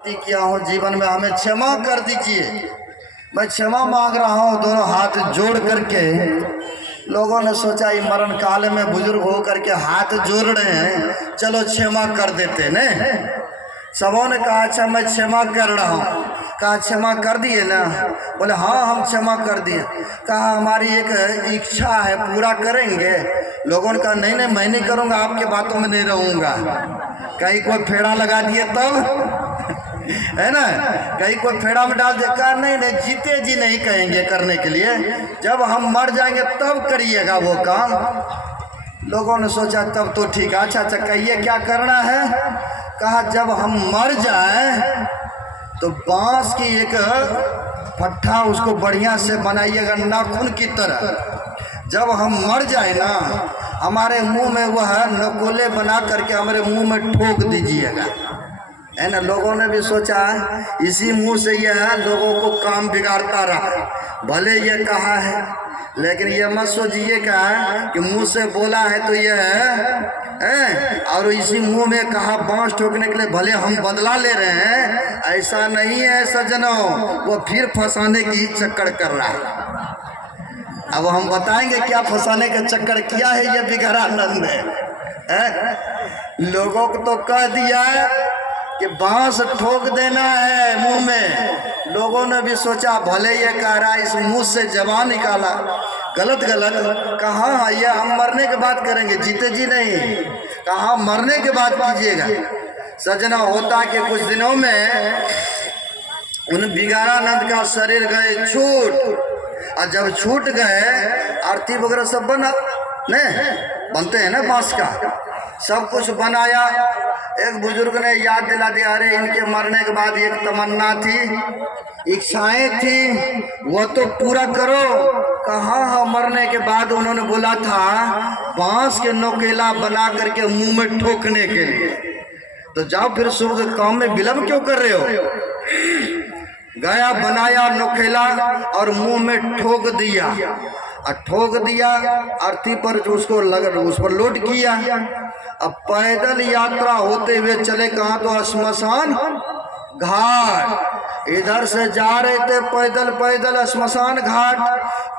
किया हूँ जीवन में, हमें क्षमा कर दीजिए। मैं क्षमा मांग रहा हूँ दोनों हाथ जोड़ करके। लोगों ने सोचा ये मरण काल में बुजुर्ग हो करके हाथ जोड़ रहे हैं, चलो क्षमा कर देते ने। सबों ने कहा अच्छा मैं क्षमा कर रहा हूँ। कहा क्षमा कर दिए ना? बोले हाँ हम क्षमा कर दिए। कहा हमारी एक इच्छा है, पूरा करेंगे? लोगों ने कहा नहीं नहीं मैं नहीं करूँगा, आपके बातों में नहीं रहूँगा। कहीं कोई फेड़ा लगा दिए तब है ना, कहीं कोई फेड़ा में डाल दे। कहा नहीं नहीं जीते जी नहीं कहेंगे करने के लिए, जब हम मर जाएंगे तब करिएगा वो काम। लोगों ने सोचा तब तो ठीक है। अच्छा कहिए क्या करना है? कहा जब हम मर जाए तो बांस की एक फट्ठा उसको बढ़िया से बनाइएगा नाखून की तरह। जब हम मर जाए ना हमारे मुंह में वह नकोले बना करके हमारे मुंह में ठोक दीजिएगा, है ना। लोगों ने भी सोचा इसी मुंह से यह लोगों को काम बिगाड़ता रहा। भले ये कहा है लेकिन ये मत सोचिएगा कि मुंह से बोला है तो यह है और इसी मुंह में कहा बांस ठोकने के लिए भले हम बदला ले रहे हैं, ऐसा नहीं है सज्जनों। वो फिर फंसाने की चक्कर कर रहा है। अब हम बताएंगे क्या फंसाने का चक्कर किया है ये विग्रहानंद ने। लोगों को तो कह दिया कि बांस ठोक देना है मुंह में। लोगों ने भी सोचा भले ये कह रहा है, इस मुंह से जबान निकाला। गलत गलत कहा ये हम मरने के बाद करेंगे, जीते जी नहीं। कहा मरने के बाद कीजिएगा। सजना होता कि कुछ दिनों में उन विग्रहानंद का शरीर गए छूट, और जब छूट गए आरती वगैरह सब बना ने बनते हैं ना बांस का, सब कुछ बनाया। एक बुजुर्ग ने याद दिला दिया अरे इनके मरने के बाद एक तमन्ना थी, इच्छाएं थी, वो तो पूरा करो। कहाँ हाँ मरने के बाद उन्होंने बोला था बांस के नोकेला बना करके मुंह में ठोकने के लिए। तो जाओ फिर शुभ काम में विलंब क्यों कर रहे हो? गया बनाया नोकेला और मुंह में ठोक दिया, और ठोक दिया अर्थी पर जो उसको लग उस पर लोड किया। अब पैदल यात्रा होते हुए चले कहाँ तो श्मशान घाट। इधर से जा रहे थे पैदल पैदल श्मशान घाट,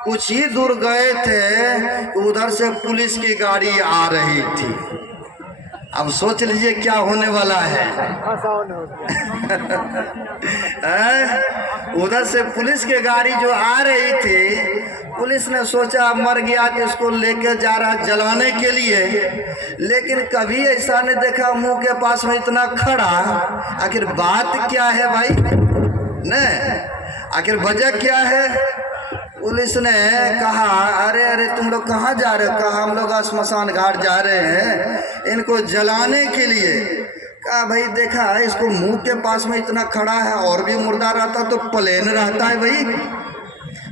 कुछ ही दूर गए थे तो उधर से पुलिस की गाड़ी आ रही थी। अब सोच लीजिए क्या होने वाला है। उधर से पुलिस की गाड़ी जो आ रही थी, पुलिस ने सोचा मर गया तो इसको लेके जा रहा जलाने के लिए, लेकिन कभी ऐसा नहीं देखा मुंह के पास में इतना खड़ा। आखिर बात क्या है भाई ने, आखिर वजह क्या है? पुलिस ने कहा अरे अरे तुम लोग कहाँ जा रहे हो? कहा हम लोग श्मशान घाट जा रहे हैं इनको जलाने के लिए। कहा भाई देखा इसको मुंह के पास में इतना खड़ा है, और भी मुर्दा रहता तो प्लेन रहता है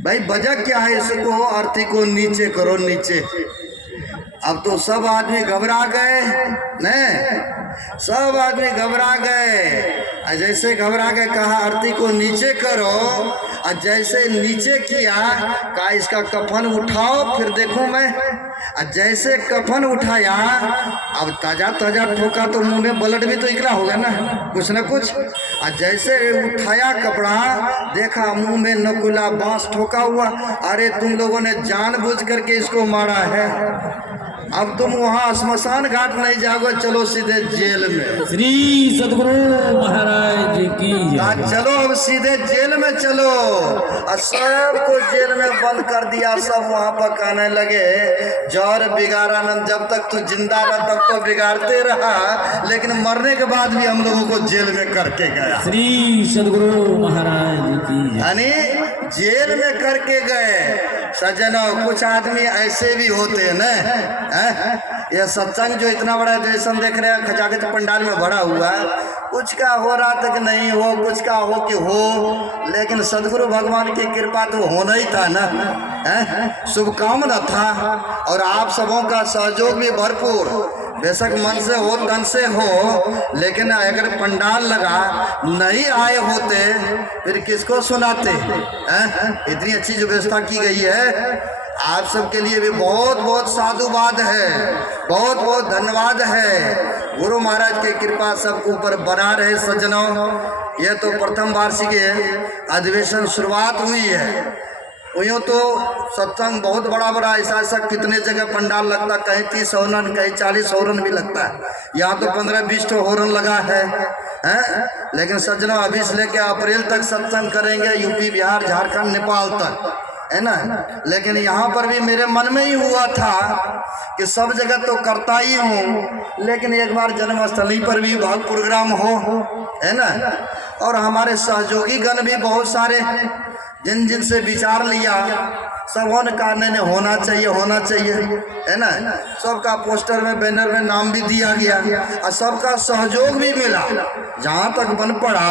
भाई वजह क्या है? इसको अर्थी को नीचे करो नीचे। अब तो सब आदमी घबरा गए ने, सब आदमी घबरा गए। जैसे घबरा गए कहा अर्थी को नीचे करो, और जैसे नीचे किया कहा इसका कफन उठाओ फिर देखो मैं। और जैसे कफन उठाया अब ताजा ताजा ठोका तो मुंह में ब्लड भी तो निकला होगा ना कुछ न कुछ। और जैसे उठाया कपड़ा देखा मुंह में नकुला बांस ठोका हुआ। अरे तुम लोगों ने जानबूझ करके इसको मारा है, अब तुम वहाँ श्मशान घाट नहीं जाओगे, चलो सीधे जेल में। श्री सद्गुरु महाराज की जय। चलो अब सीधे जेल में चलो। और सबको जेल में बंद कर दिया। सब वहाँ पर कहने लगे जौर विग्रहानंद जब तक तू जिंदा रहा तब तो बिगाड़ते रहा, लेकिन मरने के बाद भी हम लोगों को जेल में करके गया। श्री सद्गुरु महाराज की जय। यानी जेल में करके गए। सज्जनों कुछ आदमी ऐसे भी होते हैं ना, ये सत्संग जो इतना बड़ा जैसा देख रहे हैं खजागत पंडाल में भरा हुआ, कुछ का हो रहा था कि नहीं हो, कुछ का हो कि हो, लेकिन सदगुरु भगवान की कृपा तो होना ही था ना। शुभकामना था और आप सबों का सहयोग भी भरपूर, बेशक मन से हो तन से हो, लेकिन अगर पंडाल लगा नहीं आए होते फिर किसको सुनाते? इतनी अच्छी जो व्यवस्था की गई है आप सबके लिए भी बहुत बहुत साधुवाद है, बहुत बहुत धन्यवाद है। गुरु महाराज की कृपा सबके ऊपर बना रहे सज्जनों। यह तो प्रथम वार्षिक अधिवेशन शुरुआत हुई है। यूँ तो सत्संग बहुत बड़ा बड़ा ऐसा कितने जगह पंडाल लगता, कहीं 30 हॉर्न कहीं 40 हॉर्न भी लगता है। यहाँ तो 15-20 तो हॉर्न लगा है। लेकिन सज्जनों अभी से लेकर अप्रैल तक सत्संग करेंगे, यूपी बिहार झारखंड नेपाल तक, है ना। लेकिन यहाँ पर भी मेरे मन में ही हुआ था कि सब जगह तो करता ही हूँ, लेकिन एक बार जन्मस्थली पर भी बहुत प्रोग्राम हो, है ना। और हमारे सहयोगी गण भी बहुत सारे जिन से विचार लिया, सबों ने कहा नहीं होना चाहिए, है ना। सबका पोस्टर में बैनर में नाम भी दिया गया और सबका सहयोग भी मिला। जहाँ तक बन पड़ा